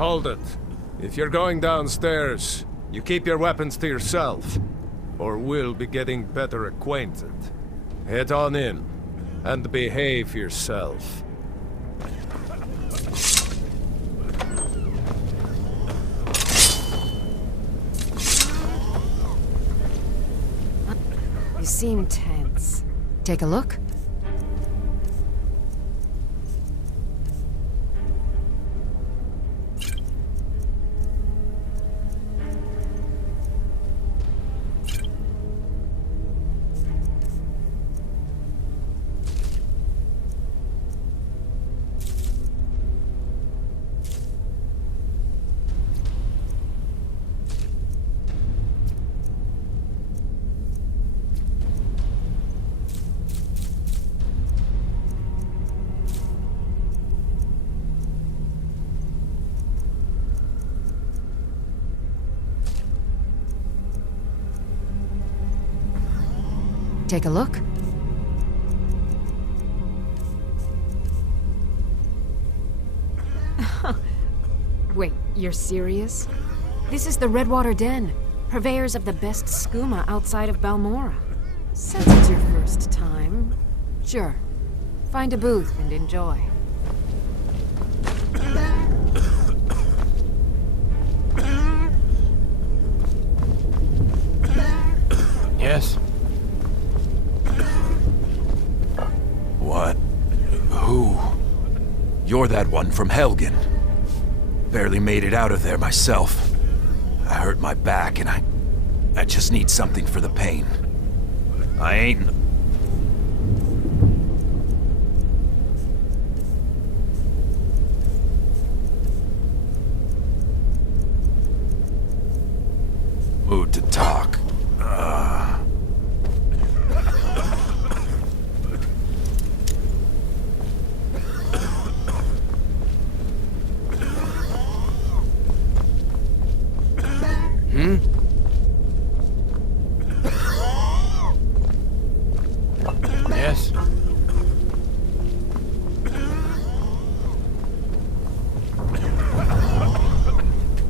Hold it. If you're going downstairs, you keep your weapons to yourself, or we'll be getting better acquainted. Head on in, and behave yourself. You seem tense. Take a look. Take a look. Wait, you're serious? This is the Redwater Den, purveyors of the best skooma outside of Balmora. Since it's your first time, sure. Find a booth and enjoy. Yes? What? Who? You're that one from Helgen. Barely made it out of there myself. I hurt my back and I just need something for the pain. I ain't... mood to talk. Yes?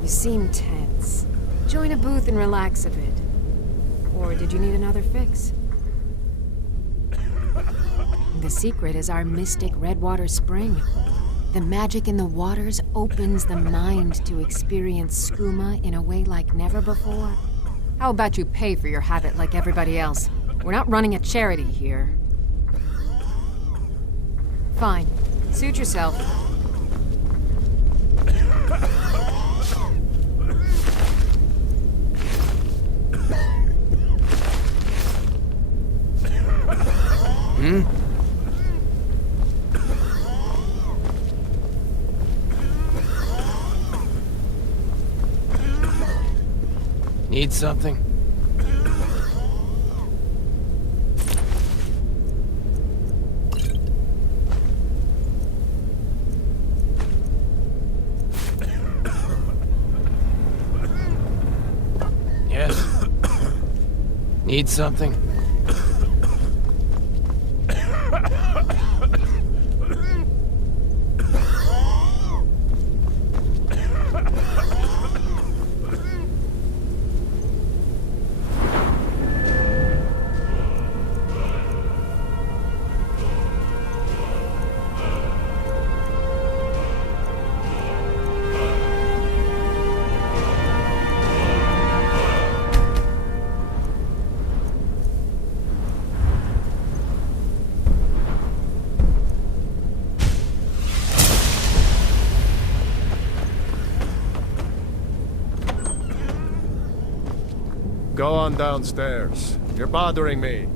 You seem tense. Join a booth and relax a bit. Or did you need another fix? The secret is our mystic Redwater Spring. The magic in the waters opens the mind to experience skooma in a way like never before. How about you pay for your habit like everybody else? We're not running a charity here. Fine. Suit yourself. Need something? Yes? Need something? Go on downstairs. You're bothering me.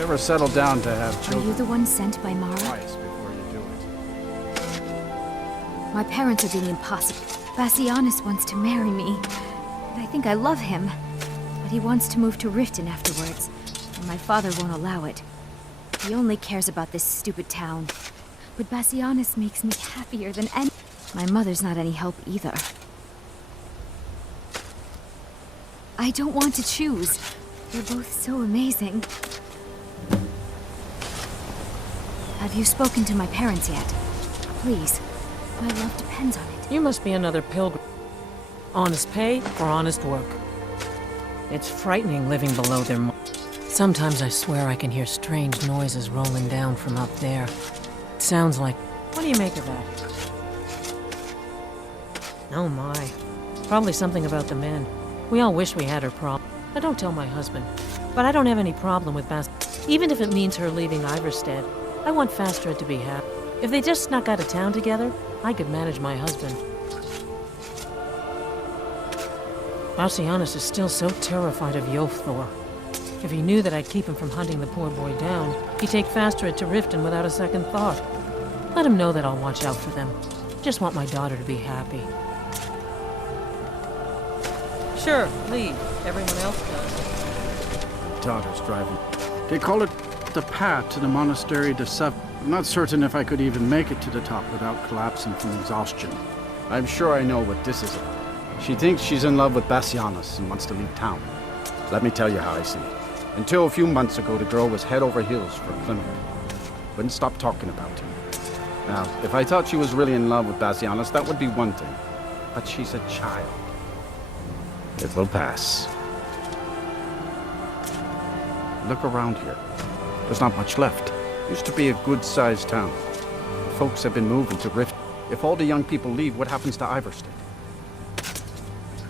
You ever settle down to have Are children you the one sent by Mara? twice before you do it? My parents are being impossible. Bassianus wants to marry me. And I think I love him. But he wants to move to Riften afterwards. And my father won't allow it. He only cares about this stupid town. But Bassianus makes me happier than any... My mother's not any help either. I don't want to choose. They're both so amazing. Have you spoken to my parents yet? Please. My love depends on it. You must be another pilgrim. Honest pay or honest work. It's frightening living below their Sometimes I swear I can hear strange noises rolling down from up there. It sounds like... What do you make of that? Oh my. Probably something about the men. We all wish we had her problem. I don't tell my husband. But I don't have any problem with Bass. Even if it means her leaving Iverstead. I want Fastred to be happy. If they just snuck out of town together, I could manage my husband. Bassianus is still so terrified of Yofthor. If he knew that I'd keep him from hunting the poor boy down, he'd take Fastred to Riften without a second thought. Let him know that I'll watch out for them. Just want my daughter to be happy. Sure, leave. Everyone else does. Daughter's driving. They call it the path to the monastery de Sev. I'm not certain if I could even make it to the top without collapsing from exhaustion. I'm sure I know what this is about. She thinks she's in love with Bassianus and wants to leave town. Let me tell you how I see it. Until a few months ago, the girl was head over heels for Plymouth. Wouldn't stop talking about him. Now, if I thought she was really in love with Bassianus, that would be one thing. But she's a child. It will pass. Look around here. There's not much left. Used to be a good-sized town. Folks have been moving to Rift. If all the young people leave, what happens to Iverstead?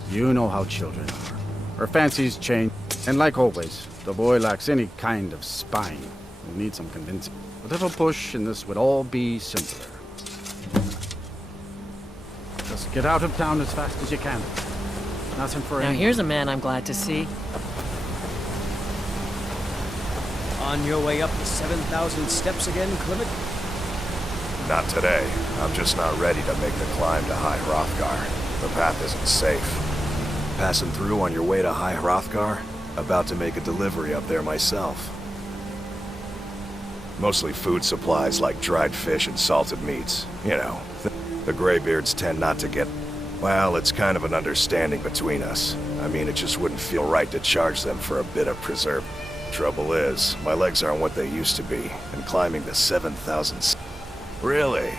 You know how children are. Her fancies change. And like always, the boy lacks any kind of spine. We'll need some convincing. A little push and this would all be simpler. Just get out of town as fast as you can. Nothing for Now anyone. here's a man I'm glad to see. On your way up the 7,000 steps again, Clement? Not today. I'm just not ready to make the climb to High Hrothgar. The path isn't safe. Passing through on your way to High Hrothgar? About to make a delivery up there myself. Mostly food supplies like dried fish and salted meats. You know, the Greybeards tend not to get... Well, it's kind of an understanding between us. I mean, it just wouldn't feel right to charge them for a bit of preserve. Trouble is, my legs aren't what they used to be, and climbing the 7,000... Really?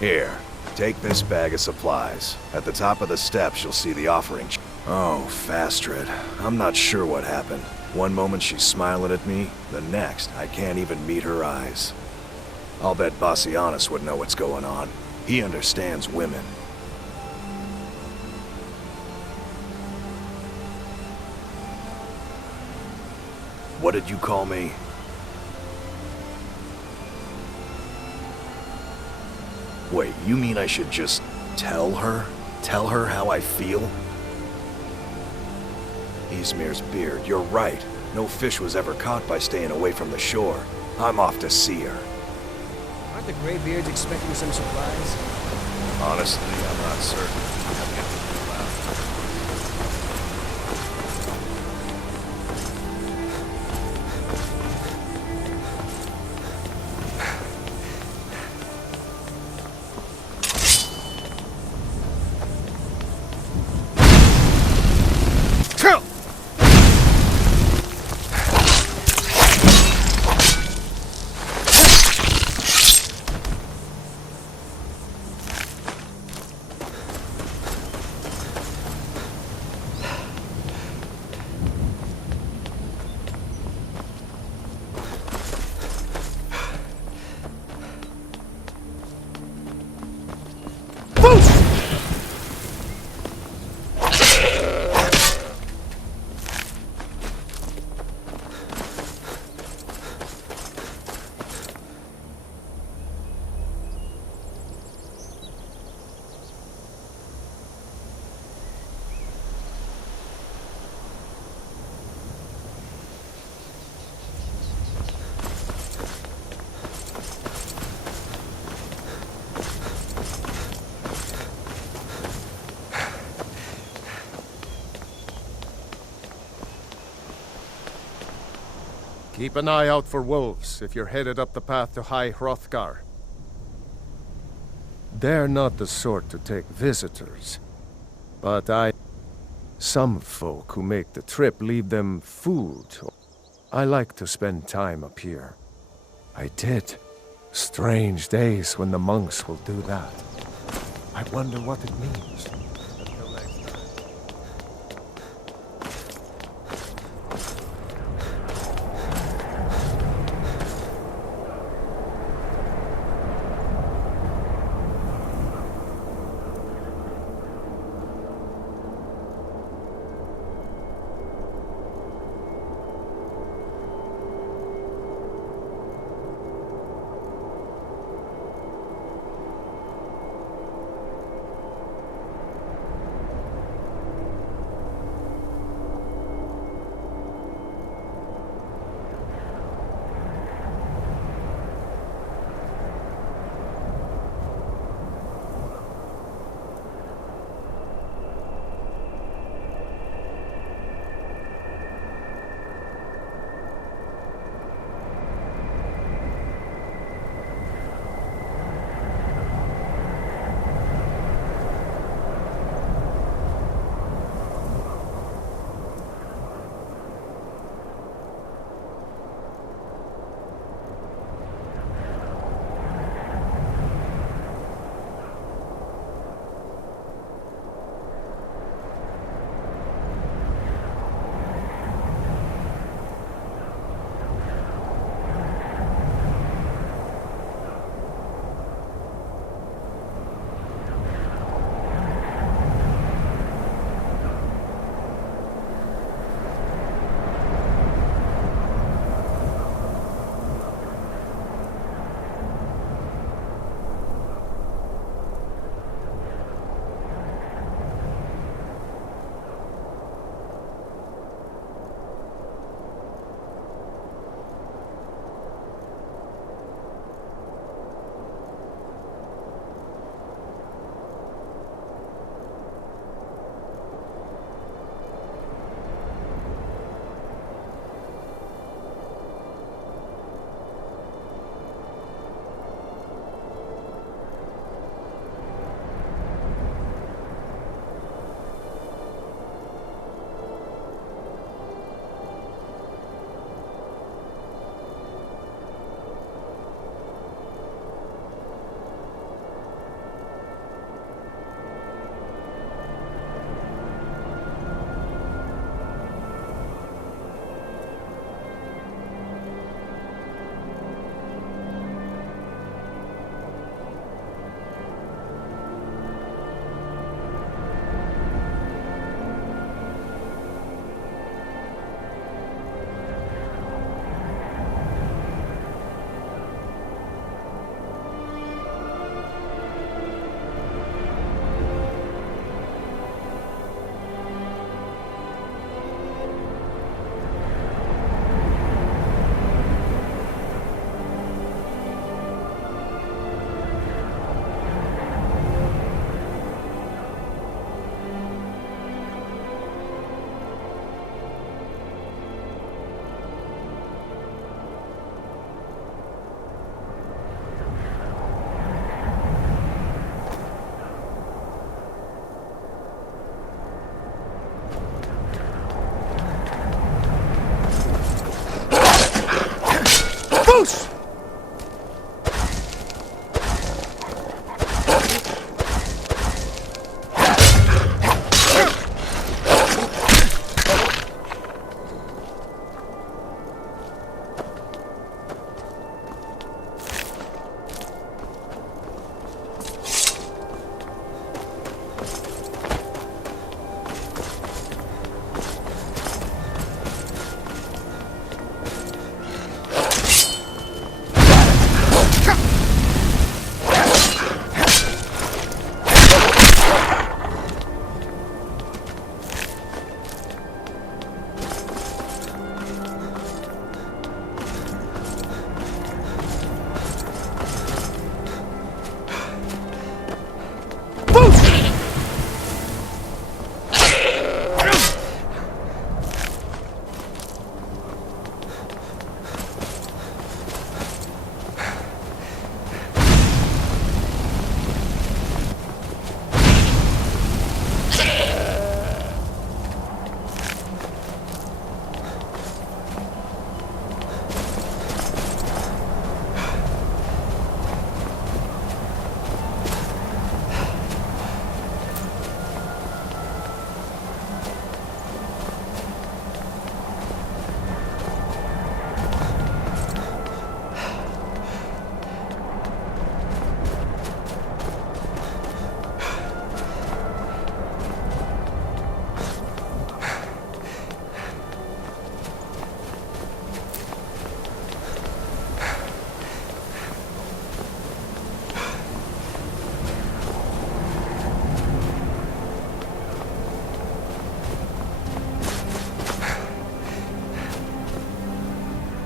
Here, take this bag of supplies. At the top of the steps, you'll see the offering. Oh, Fastred. I'm not sure what happened. One moment she's smiling at me, the next, I can't even meet her eyes. I'll bet Bassianus would know what's going on. He understands women. What did you call me? Wait, you mean I should just tell her? Tell her how I feel? Ysmir's beard, you're right. No fish was ever caught by staying away from the shore. I'm off to see her. Aren't the Greybeards expecting some supplies? Honestly, I'm not certain. Keep an eye out for wolves if you're headed up the path to High Hrothgar. They're not the sort to take visitors, but some folk who make the trip leave them food. I like to spend time up here. I did. Strange days when the monks will do that. I wonder what it means. Until next time.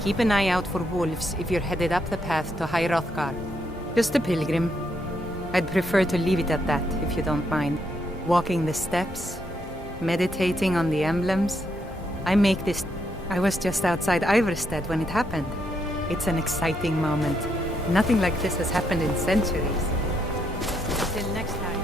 Keep an eye out for wolves if you're headed up the path to High Hrothgar. Just a pilgrim. I'd prefer to leave it at that, if you don't mind. Walking the steps, meditating on the emblems. I was just outside Iverstead when it happened. It's an exciting moment. Nothing like this has happened in centuries. Till next time.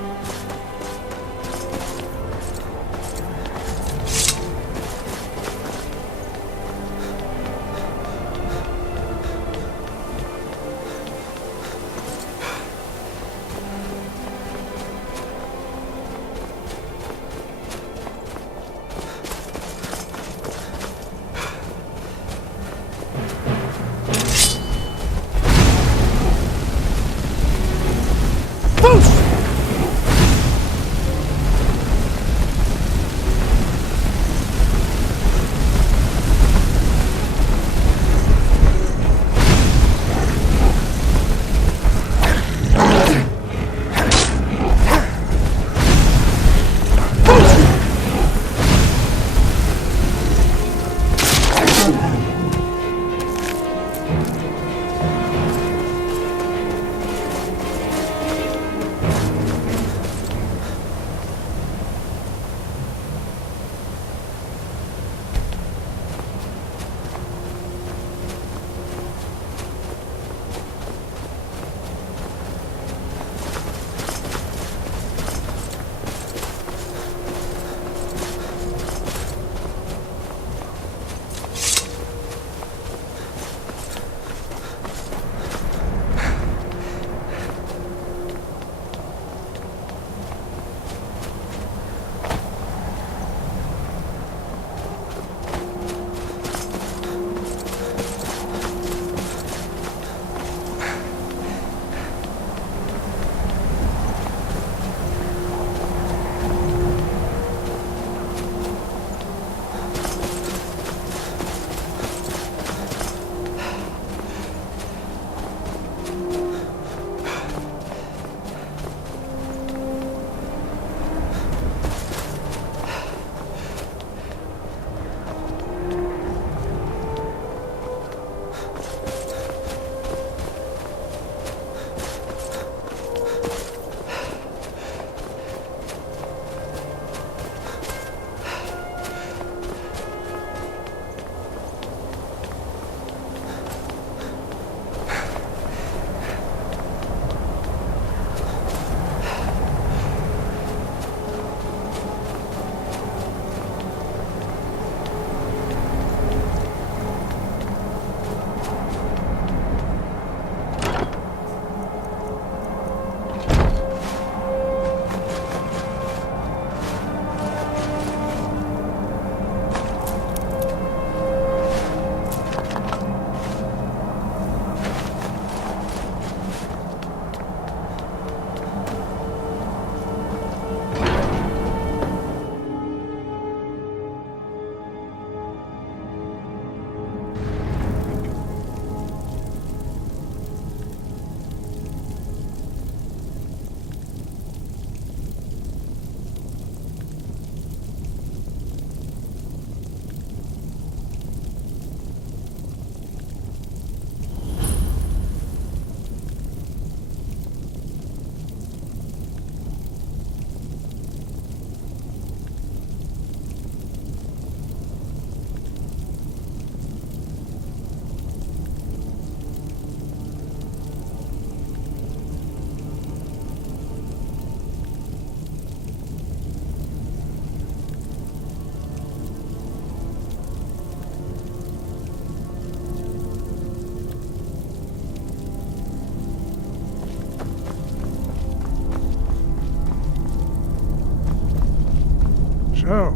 So,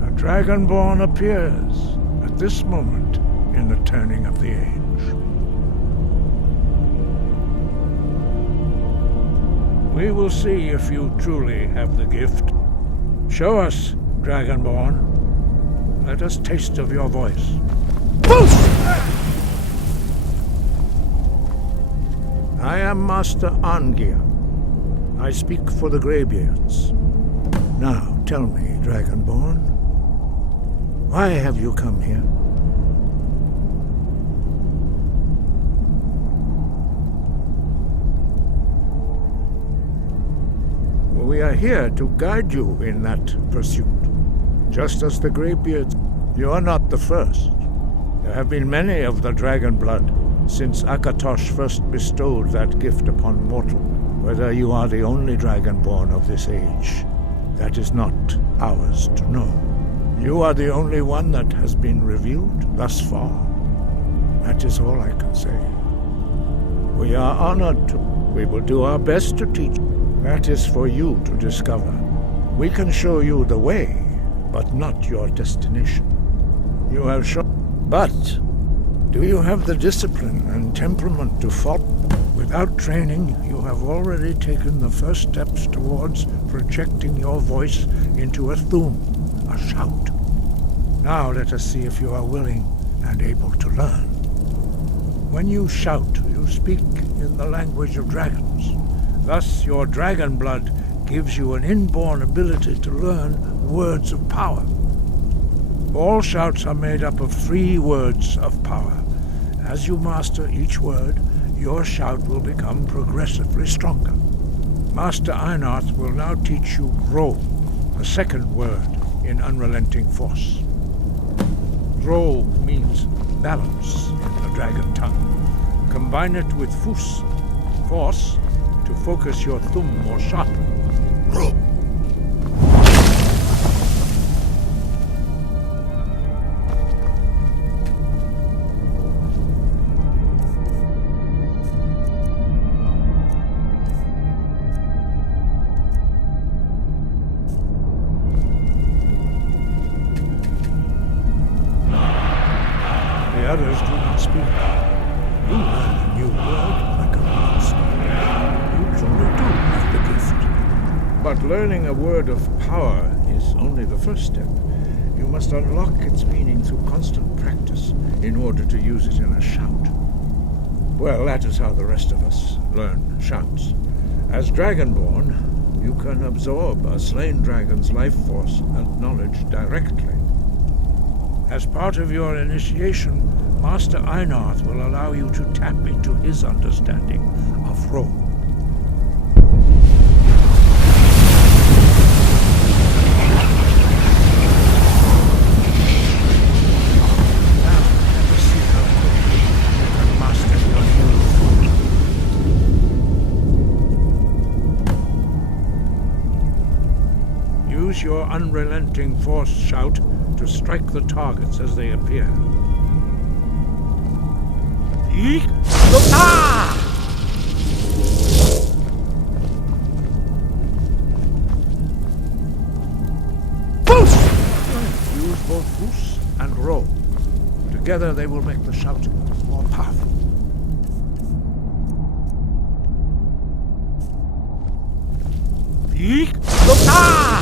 a Dragonborn appears at this moment in the turning of the age. We will see if you truly have the gift. Show us, Dragonborn. Let us taste of your voice. I am Master Angir. I speak for the Greybeards. Now, tell me, Dragonborn, why have you come here? We are here to guide you in that pursuit. Just as the Greybeards, you are not the first. There have been many of the dragon blood since Akatosh first bestowed that gift upon mortal. Whether you are the only dragonborn of this age, that is not ours to know. You are the only one that has been revealed thus far. That is all I can say. We are honored to. We will do our best to teach. That is for you to discover. We can show you the way, but not your destination. You have shown. But do you have the discipline and temperament to follow? Without training, you have already taken the first steps towards projecting your voice into a thum, a shout. Now let us see if you are willing and able to learn. When you shout, you speak in the language of dragons. Thus, your dragon blood gives you an inborn ability to learn words of power. All shouts are made up of 3 words of power. As you master each word, your shout will become progressively stronger. Master Einarth will now teach you Ro, the second word in Unrelenting Force. Ro means balance in the dragon tongue. Combine it with Fus, force, to focus your thumb more sharply. Ro. The others do not speak. You learn a new word like a monster. You truly do have the gift. But learning a word of power is only the first step. You must unlock its meaning through constant practice in order to use it in a shout. Well, that is how the rest of us learn shouts. As Dragonborn, you can absorb a slain dragon's life force and knowledge directly. As part of your initiation, Master Einarth will allow you to tap into his understanding of Ro. Now, let us see how quickly you can master your new thum. Use your unrelenting force shout to strike the targets as they appear. Eek! Ah! Boost! Use both Boost and Ro. Together they will make the shout more powerful. Eek! Ah!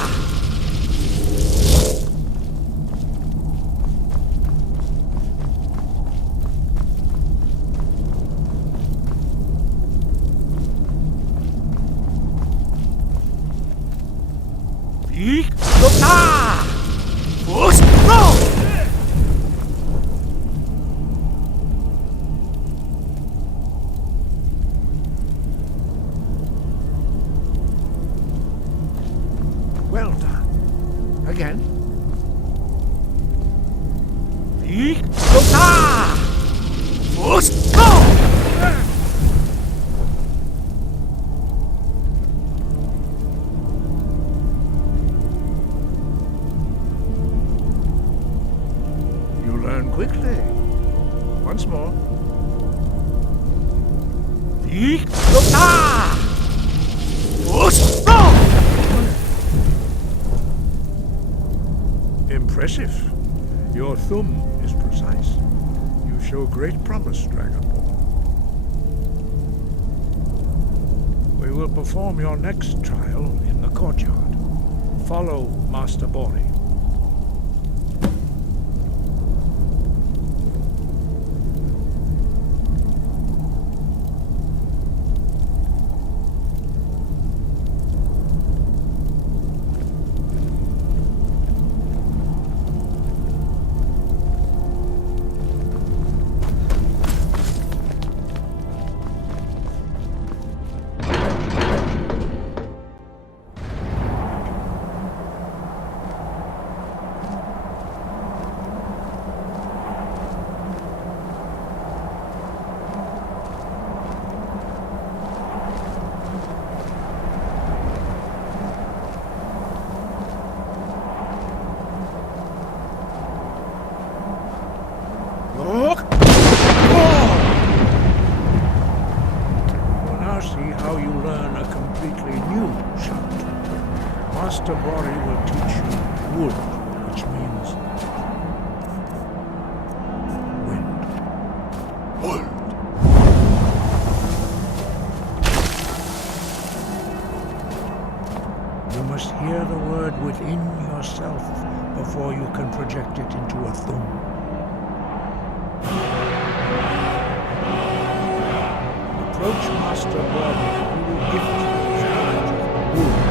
Well done. Again. You learn quickly. Once more. Impressive. Your thumb is precise. You show great promise, Dragonborn. We will perform your next trial in the courtyard. Follow Master Bori. before you can project it into a thumb. Approach Master Body, who will gift you the charge of wound.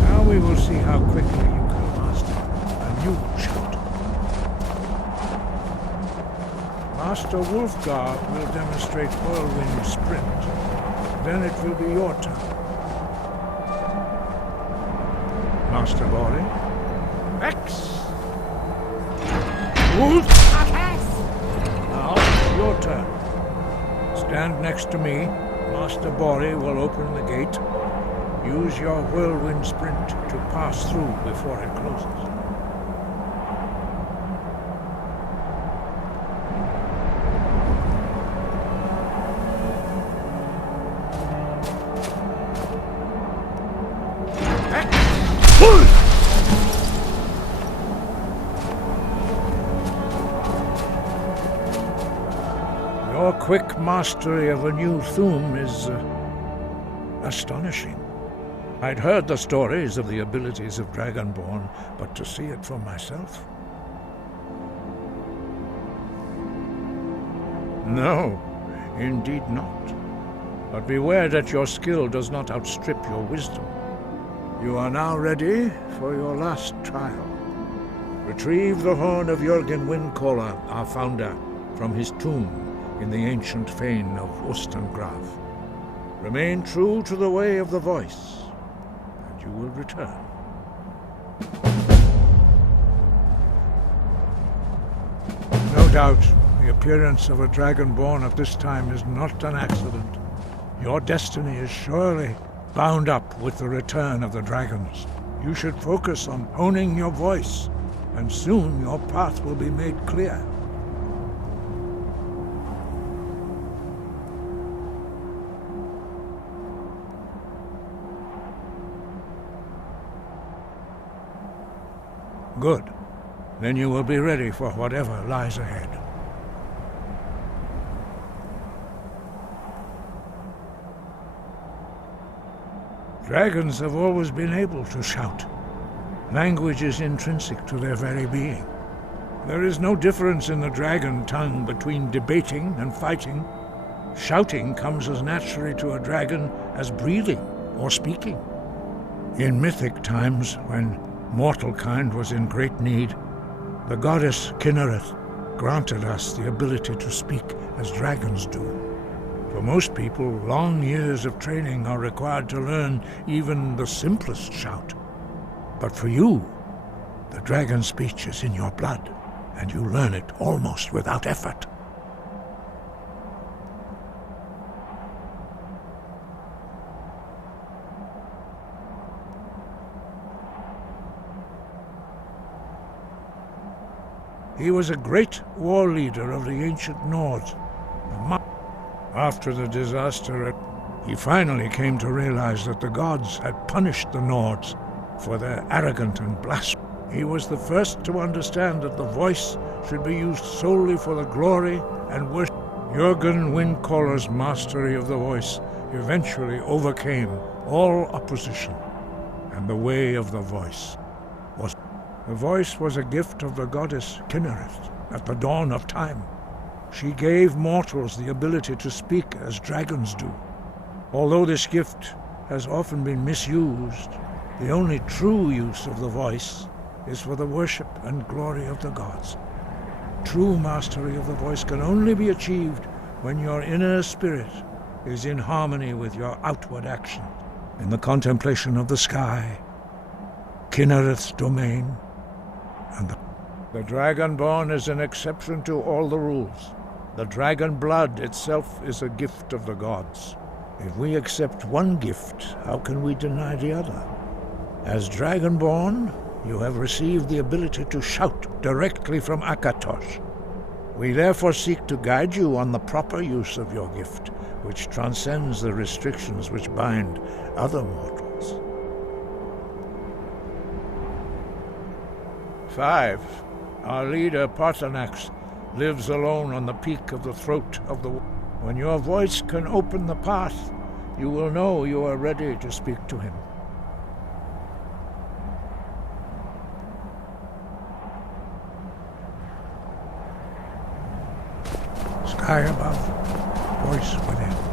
Now we will see how quickly you can master a new shout. Master Wolfgar will demonstrate whirlwind sprint. Then it will be your turn. Master Body. X! Wolf! Now, your turn. Stand next to me. Master Body will open the gate. Use your whirlwind sprint to pass through before it closes. Your quick mastery of a new Thum is astonishing. I'd heard the stories of the abilities of Dragonborn, but to see it for myself? No, indeed not. But beware that your skill does not outstrip your wisdom. You are now ready for your last trial. Retrieve the horn of Jürgen Windcaller, our founder, from his tomb in the ancient fane of Ustengrav. Remain true to the way of the voice, and you will return. No doubt, the appearance of a Dragonborn at this time is not an accident. Your destiny is surely bound up with the return of the dragons. You should focus on honing your voice, and soon your path will be made clear. Good. Then you will be ready for whatever lies ahead. Dragons have always been able to shout. Language is intrinsic to their very being. There is no difference in the dragon tongue between debating and fighting. Shouting comes as naturally to a dragon as breathing or speaking. In mythic times, when mortal kind was in great need, the goddess Kinnereth granted us the ability to speak as dragons do. For most people, long years of training are required to learn even the simplest shout. But for you, the dragon speech is in your blood, and you learn it almost without effort. He was a great war leader of the ancient Nords. After the disaster, he finally came to realize that the gods had punished the Nords for their arrogant and blasphemy. He was the first to understand that the voice should be used solely for the glory and worship. Jürgen Windcaller's mastery of the voice eventually overcame all opposition, and the way of the voice was... The voice was a gift of the goddess Kinnereth at the dawn of time. She gave mortals the ability to speak as dragons do. Although this gift has often been misused, the only true use of the voice is for the worship and glory of the gods. True mastery of the voice can only be achieved when your inner spirit is in harmony with your outward action. In the contemplation of the sky, Kinnereth's domain, and the Dragonborn is an exception to all the rules. The dragon blood itself is a gift of the gods. If we accept one gift, how can we deny the other? As Dragonborn, you have received the ability to shout directly from Akatosh. We therefore seek to guide you on the proper use of your gift, which transcends the restrictions which bind other mortals. 5. Our leader, Partanax, lives alone on the peak of the throat of the... When your voice can open the path, you will know you are ready to speak to him. Sky above, voice within.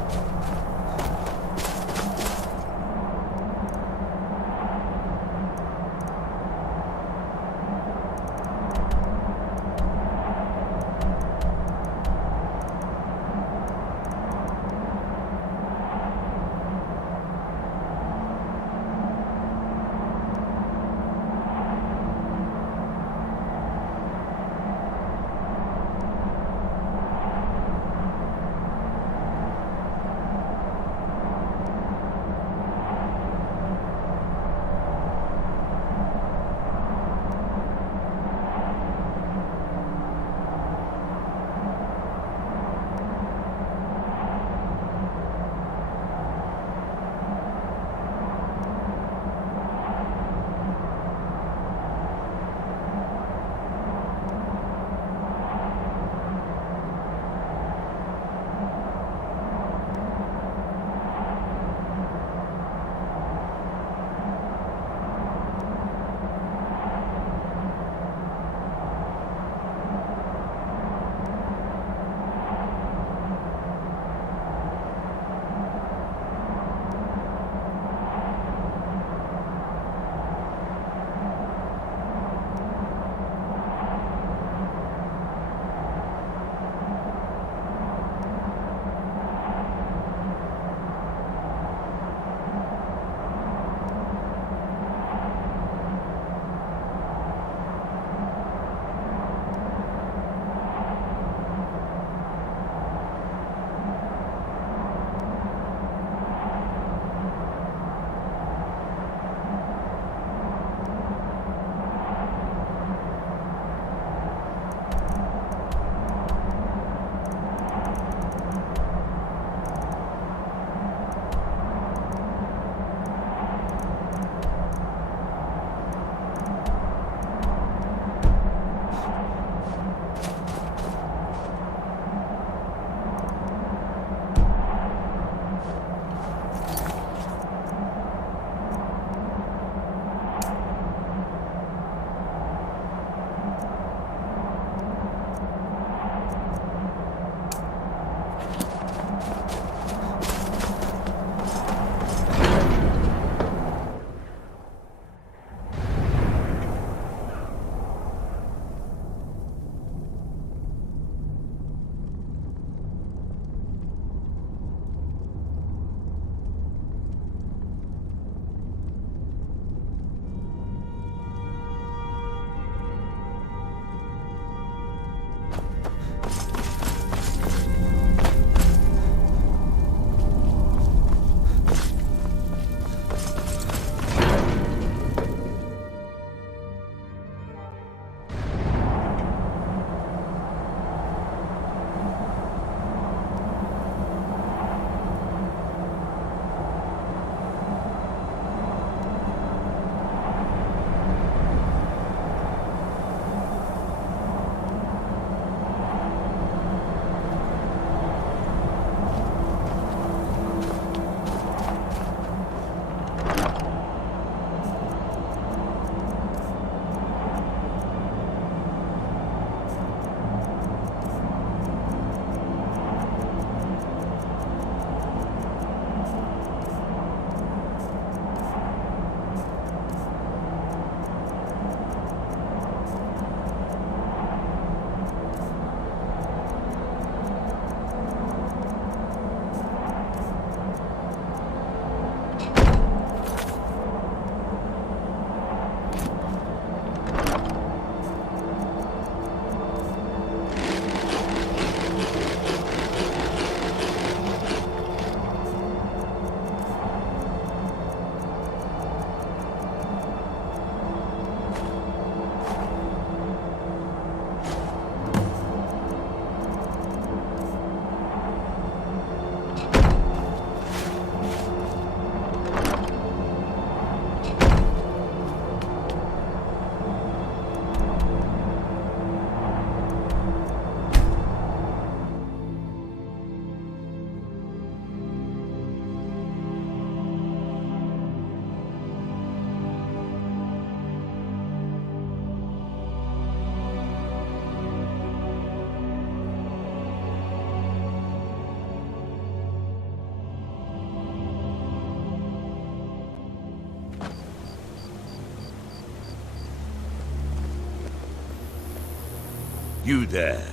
You there.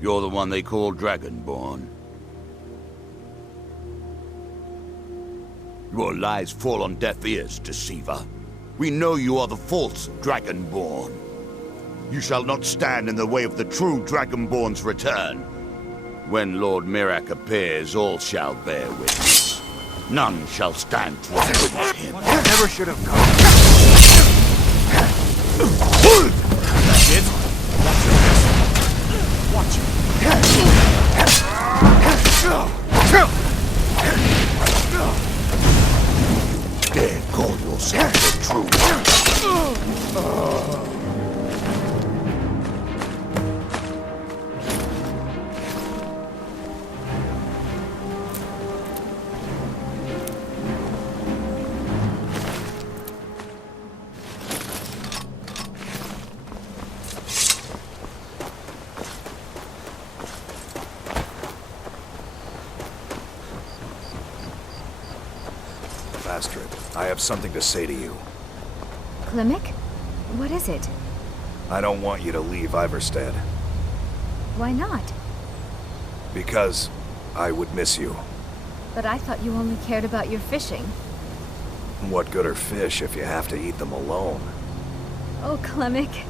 You're the one they call Dragonborn. Your lies fall on deaf ears, deceiver. We know you are the false Dragonborn. You shall not stand in the way of the true Dragonborn's return. When Lord Mirak appears, all shall bear witness. None shall stand to witness him. Never should have come. That's it? Watch it. Dare call yourself the true one. Astrid, I have something to say to you. Klimek? What is it? I don't want you to leave Iverstead. Why not? Because I would miss you. But I thought you only cared about your fishing. What good are fish if you have to eat them alone? Oh, Klimek.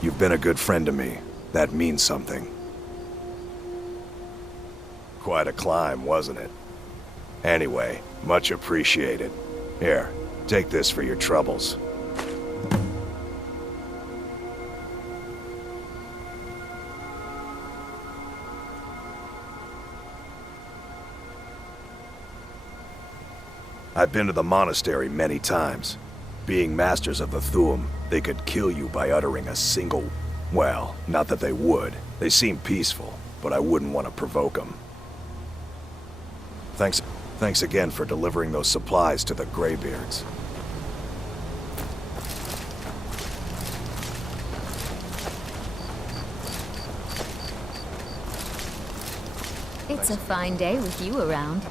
You've been a good friend to me. That means something. Quite a climb, wasn't it? Anyway, much appreciated. Here, take this for your troubles. I've been to the monastery many times. Being masters of the Thu'um, they could kill you by uttering a single... Well, not that they would. They seem peaceful, but I wouldn't want to provoke them. Thanks again for delivering those supplies to the Greybeards. It's a fine day with you around.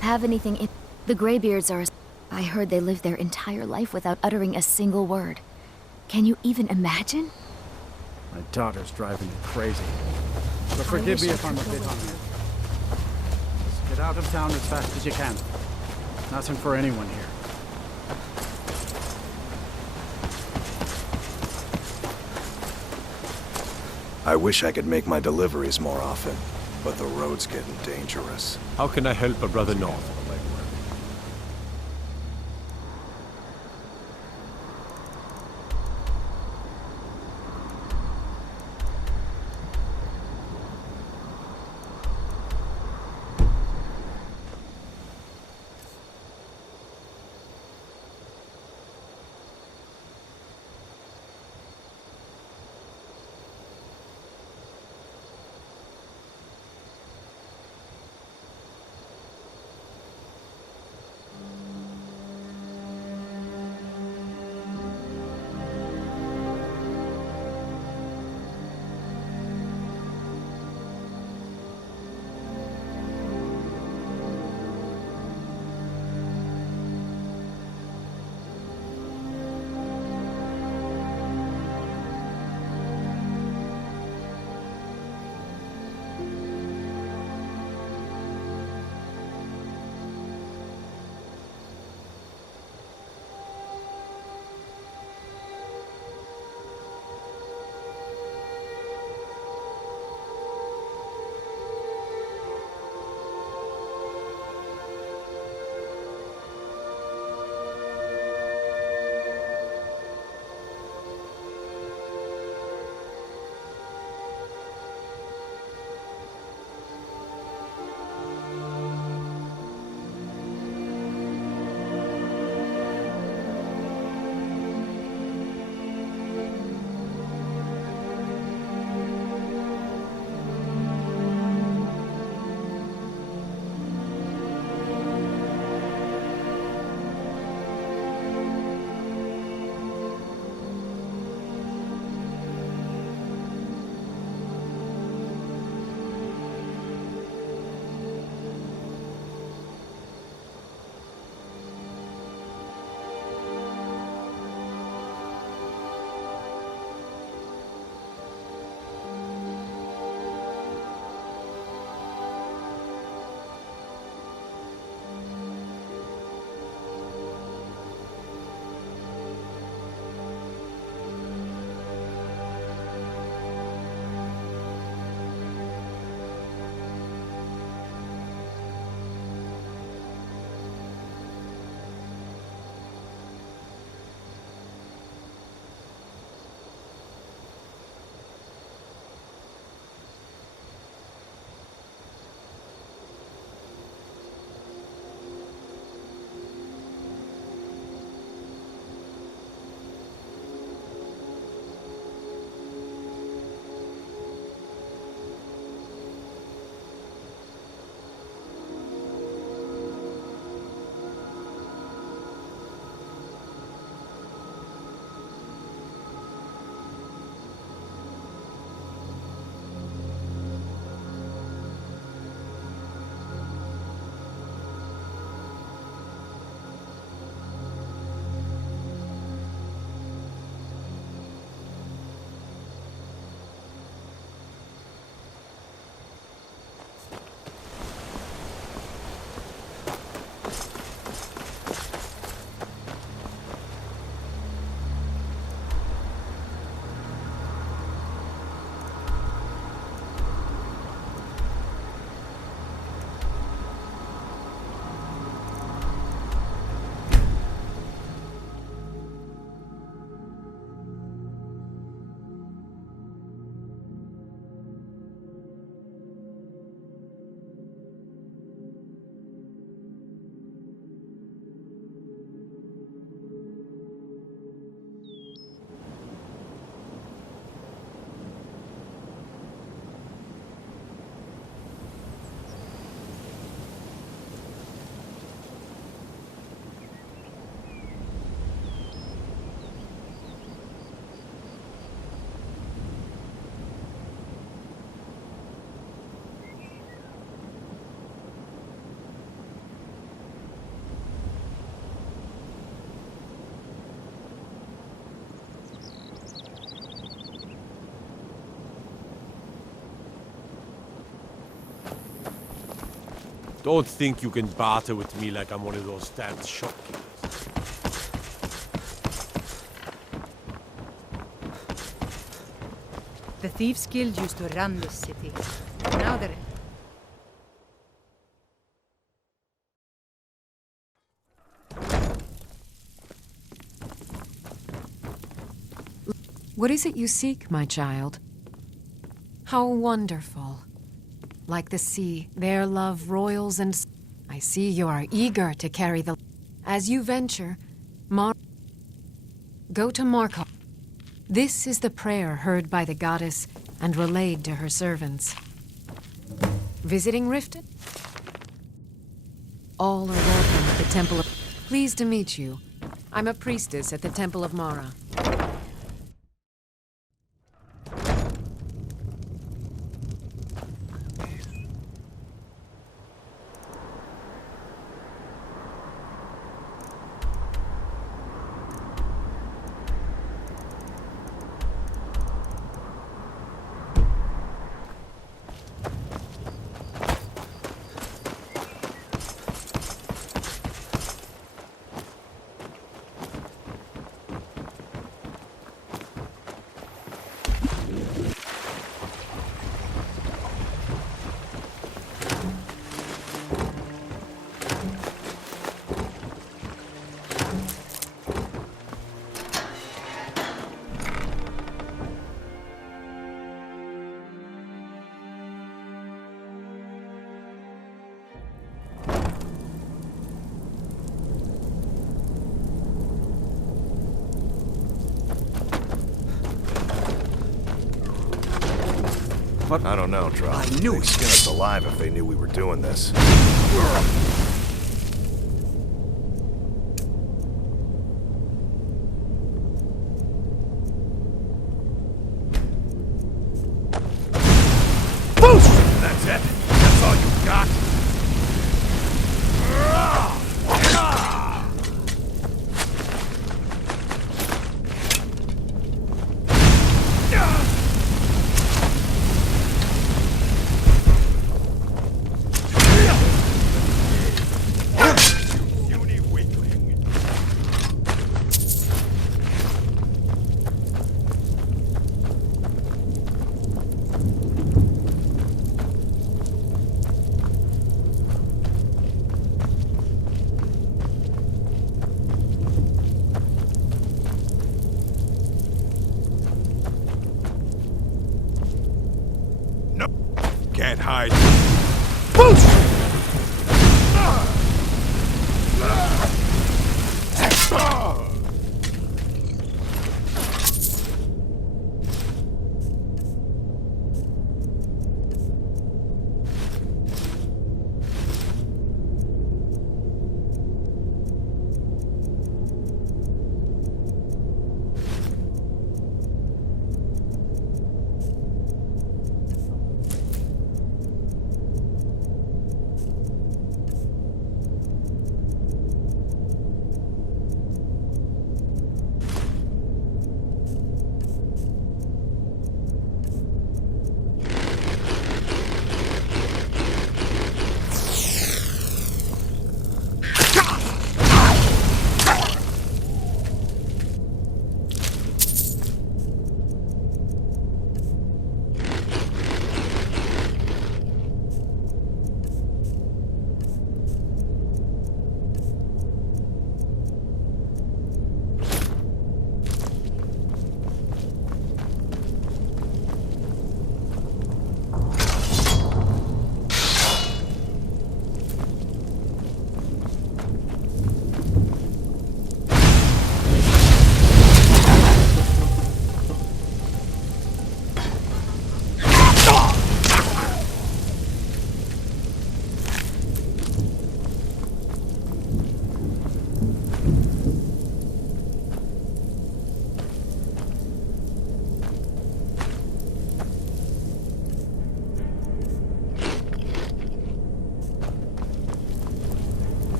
Have anything in... The Greybeards are... I heard they lived their entire life without uttering a single word. Can you even imagine? My daughter's driving me crazy. But forgive me if I'm a bit on you. Just get out of town as fast as you can. Nothing for anyone here. I wish I could make my deliveries more often, but the road's getting dangerous. How can I help a brother north? Don't think you can barter with me like I'm one of those damn shopkeepers. The Thieves' Guild used to run this city. Now they're... What is it you seek, my child? How wonderful. Like the sea, their love roils and... I see you are eager to carry the... As you venture, go to Markov. This is the prayer heard by the goddess and relayed to her servants. Visiting Riften? All are welcome at the Temple of... Pleased to meet you. I'm a priestess at the Temple of Mara. What? I don't know, Drop. I knew they'd skin us alive if they knew we were doing this. That's it? That's all you got? Can't hide.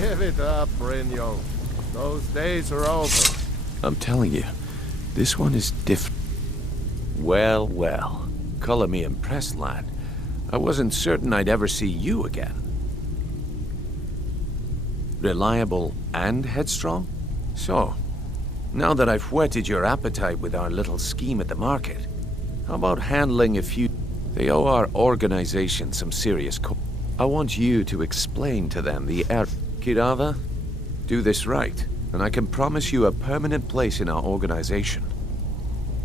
Give it up, Brynjo. Those days are over. I'm telling you, this one is different. Well, well. Color me impressed, lad. I wasn't certain I'd ever see you again. Reliable and headstrong? So, now that I've whetted your appetite with our little scheme at the market, how about handling a few... They owe our organization some serious I want you to explain to them the Kirava, do this right, and I can promise you a permanent place in our organization.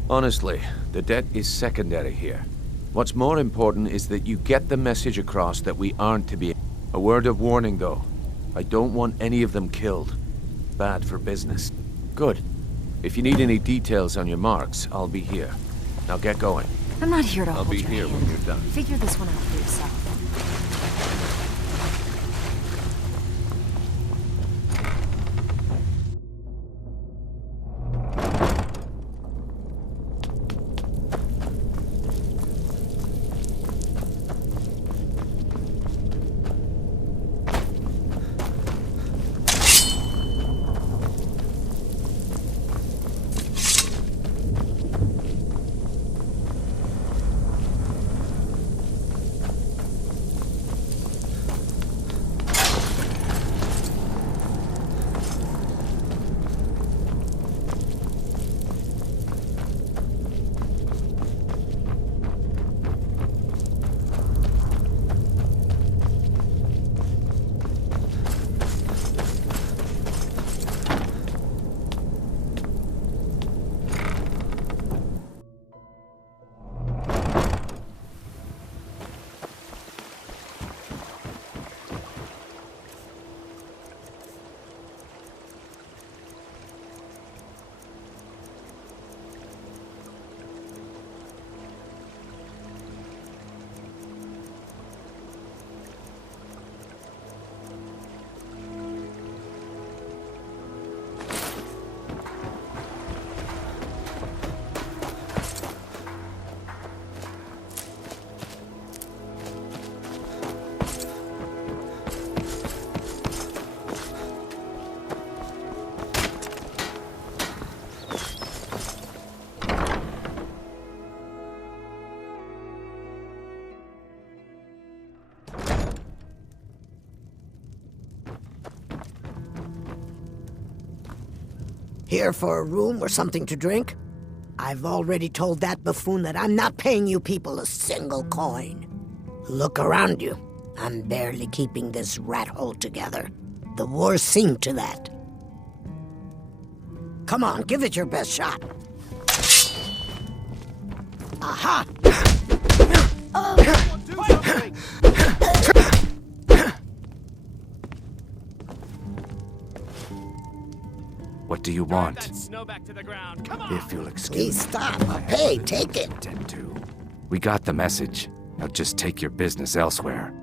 Honestly, the debt is secondary here. What's more important is that you get the message across that we aren't to be... A word of warning, though. I don't want any of them killed. Bad for business. Good. If you need any details on your marks, I'll be here. Now get going. I'm not here to hold I'll be your here hand. when you're done. Figure this one out for yourself. Here for a room or something to drink? I've already told that buffoon that I'm not paying you people a single coin. Look around you. I'm barely keeping this rat hole together. The war's seen to that. Come on, give it your best shot. Aha! What do you want? If you'll excuse me. Stop. Hey, take it. We got the message. Now just take your business elsewhere.